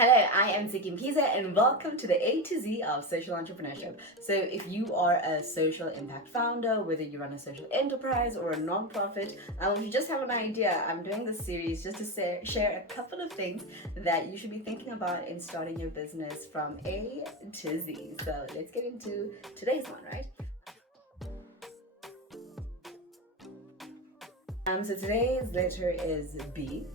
Hello, I am Ziki Mkiza and welcome to the A to Z of social entrepreneurship. So if you are a social impact founder, whether you run a social enterprise or a nonprofit, if you just have an idea, I'm doing this series just to share a couple of things that you should be thinking about in starting your business from A to Z. So let's get into today's one, right? So today's letter is B.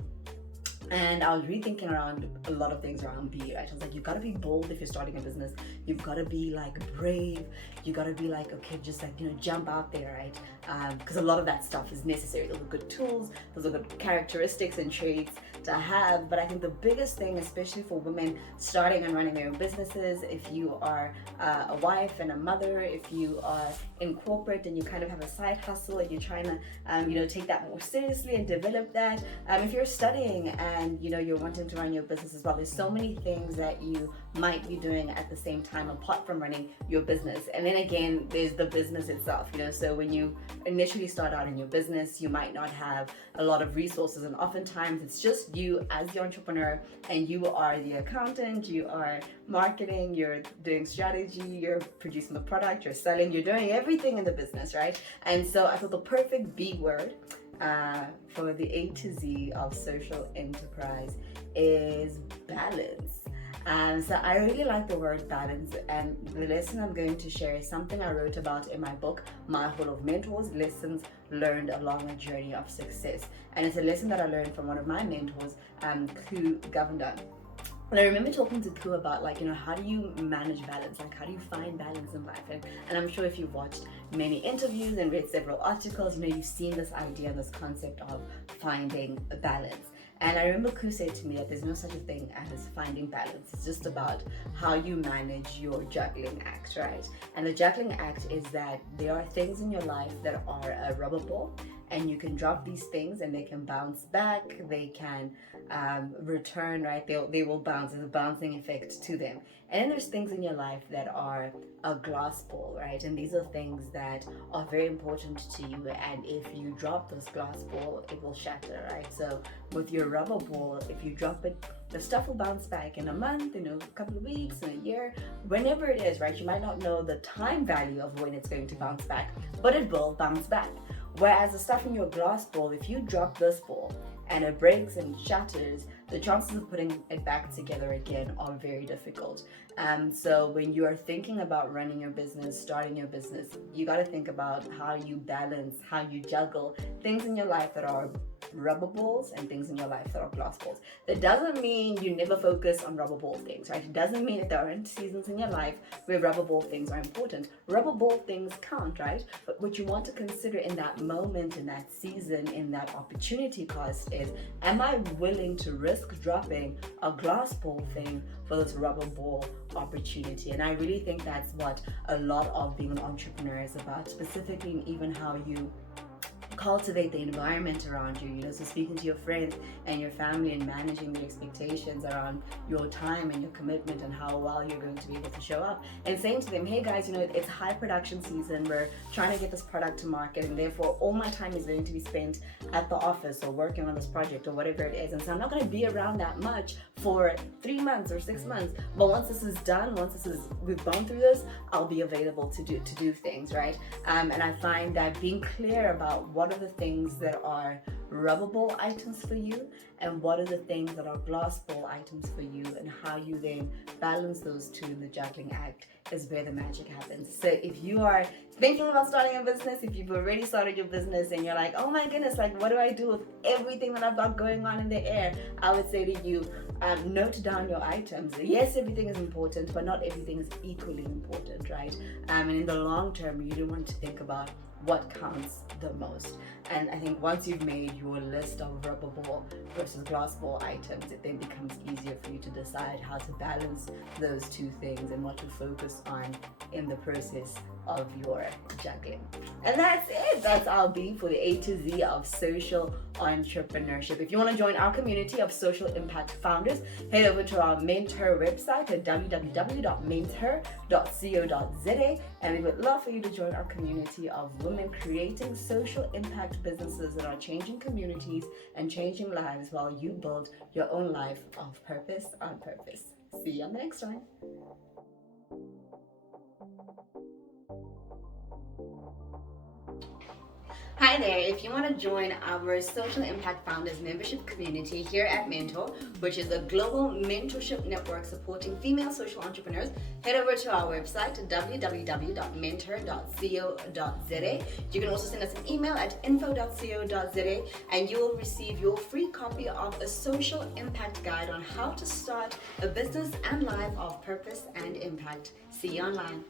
And I was rethinking around a lot of things around B, right? I was like, you've got to be bold if you're starting a business. You've got to be like brave. You got to be like, okay, just like, jump out there, right? Because a lot of that stuff is necessary. Those are good tools. Those are good characteristics and traits to have. But I think the biggest thing, especially for women starting and running their own businesses, if you are a wife and a mother, if you are in corporate and you kind of have a side hustle and you're trying to, take that more seriously and develop that. If you're studying and you're wanting to run your business as well, there's so many things that you might be doing at the same time apart from running your business. And then again, there's the business itself. So when you initially start out in your business, you might not have a lot of resources, and oftentimes it's just you as the entrepreneur, and you are the accountant, you are marketing, you're doing strategy, you're producing the product, you're selling, you're doing everything in the business, right? And so I thought the perfect B word for the A to Z of social enterprise is balance. So I really like the word balance, and the lesson I'm going to share is something I wrote about in my book, My Hall of Mentors, Lessons Learned Along a Journey of Success. And it's a lesson that I learned from one of my mentors, Ku Governor. And I remember talking to Ku about how do you manage balance? Like, how do you find balance in life? And I'm sure if you've watched many interviews and read several articles, you've seen this idea, this concept of finding a balance. And I remember Ku said to me that there's no such a thing as finding balance. It's just about how you manage your juggling act, right? And the juggling act is that there are things in your life that are a rubber ball, and you can drop these things and they can bounce back, they can return, right? They will bounce. There's a bouncing effect to them. And then there's things in your life that are a glass ball, right? And these are things that are very important to you. And if you drop this glass ball, it will shatter, right? So with your rubber ball, if you drop it, the stuff will bounce back in a month, a couple of weeks, in a year, whenever it is, right? You might not know the time value of when it's going to bounce back, but it will bounce back. Whereas the stuff in your glass ball, if you drop this ball and it breaks and shatters, the chances of putting it back together again are very difficult. So when you are thinking about running your business, starting your business, you got to think about how you balance, how you juggle things in your life that are rubber balls and things in your life that are glass balls. That doesn't mean you never focus on rubber ball things, right? It doesn't mean that there aren't seasons in your life where rubber ball things are important. Rubber ball things count, right? But what you want to consider in that moment, in that season, in that opportunity cost is, am I willing to risk dropping a glass ball thing for this rubber ball opportunity? And I really think that's what a lot of being an entrepreneur is about, specifically even how you cultivate the environment around you, so speaking to your friends and your family and managing the expectations around your time and your commitment and how well you're going to be able to show up, and saying to them, hey guys, it's high production season, we're trying to get this product to market, and therefore all my time is going to be spent at the office or working on this project or whatever it is, and so I'm not going to be around that much for 3 months or 6 months, but once this is done, we've gone through this, I'll be available to do things, right? And I find that being clear about what are the things that are rubber ball items for you and what are the things that are glass ball items for you, and how you then balance those two in the juggling act is where the magic happens. So if you are thinking about starting a business, if you've already started your business and you're like, oh my goodness, like what do I do with everything that I've got going on in the air, I would say to you, note down your items. Yes, everything is important, but not everything is equally important, right? And in the long term, you do want to think about what counts the most. And I think once you've made your list of rubber ball versus glass ball items, it then becomes easier for you to decide how to balance those two things and what to focus on in the process of your juggling. And that's it. That's our B for the A to Z of social entrepreneurship. If you want to join our community of social impact founders, head over to our MentHer website at www.menther.co.za, and we would love for you to join our community of women creating social impact businesses that are changing communities and changing lives while you build your own life of purpose on purpose. See you on the next one. Hi there, if you want to join our Social Impact Founders membership community here at MentHer, which is a global mentorship network supporting female social entrepreneurs, head over to our website www.menther.co.za. You can also send us an email at info.co.za, and you will receive your free copy of a social impact guide on how to start a business and life of purpose and impact. See you online.